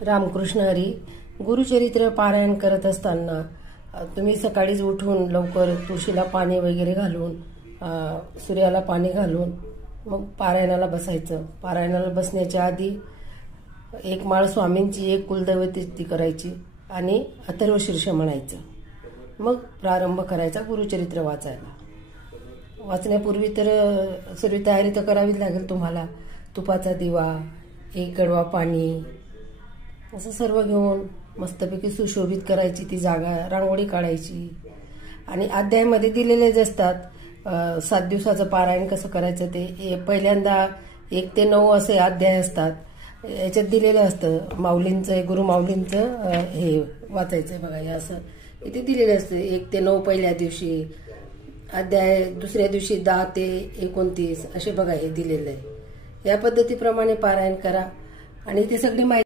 रामकृष्ण हरी. गुरुचरित्र पारायण करत असताना तुम्ही सकाळीच उठून लवकर तुळशीला पाणी वगैरे घालून सूर्याला पाणी घालून मग पारायणाला बसायचं. पारायणाला बसण्याच्या आधी एक माळ स्वामींची, एक कुलदैवतेची करायची आणि अथर्व शीर्ष म्हणायचं. मग प्रारंभ करायचा गुरुचरित्र वाचायला. वाचण्यापूर्वी तर सर्व तयारी तर करावीच लागेल तुम्हाला. तुपाचा दिवा, एक गडवा पाणी, असं सर्व घेऊन मस्तपैकी सुशोभित करायची ती जागा, रांगोळी काढायची. आणि अध्यायामध्ये दिलेलेच असतात 7 दिवसाचं पारायण कसं करायचं ते. पहिल्यांदा 1 ते 9 असे अध्याय असतात. याच्यात दिलेलं असतं माऊलींचं, गुरु माऊलींचं हे वाचायचं बघा. हे असं इथे दिलेलं असतं 1 ते 9 पहिल्या दिवशी अध्याय, दुसऱ्या दिवशी 10 ते 29 असे बघा हे दिलेलं आहे. या पद्धतीप्रमाणे पारायण करा आणि ते सगळी माहिती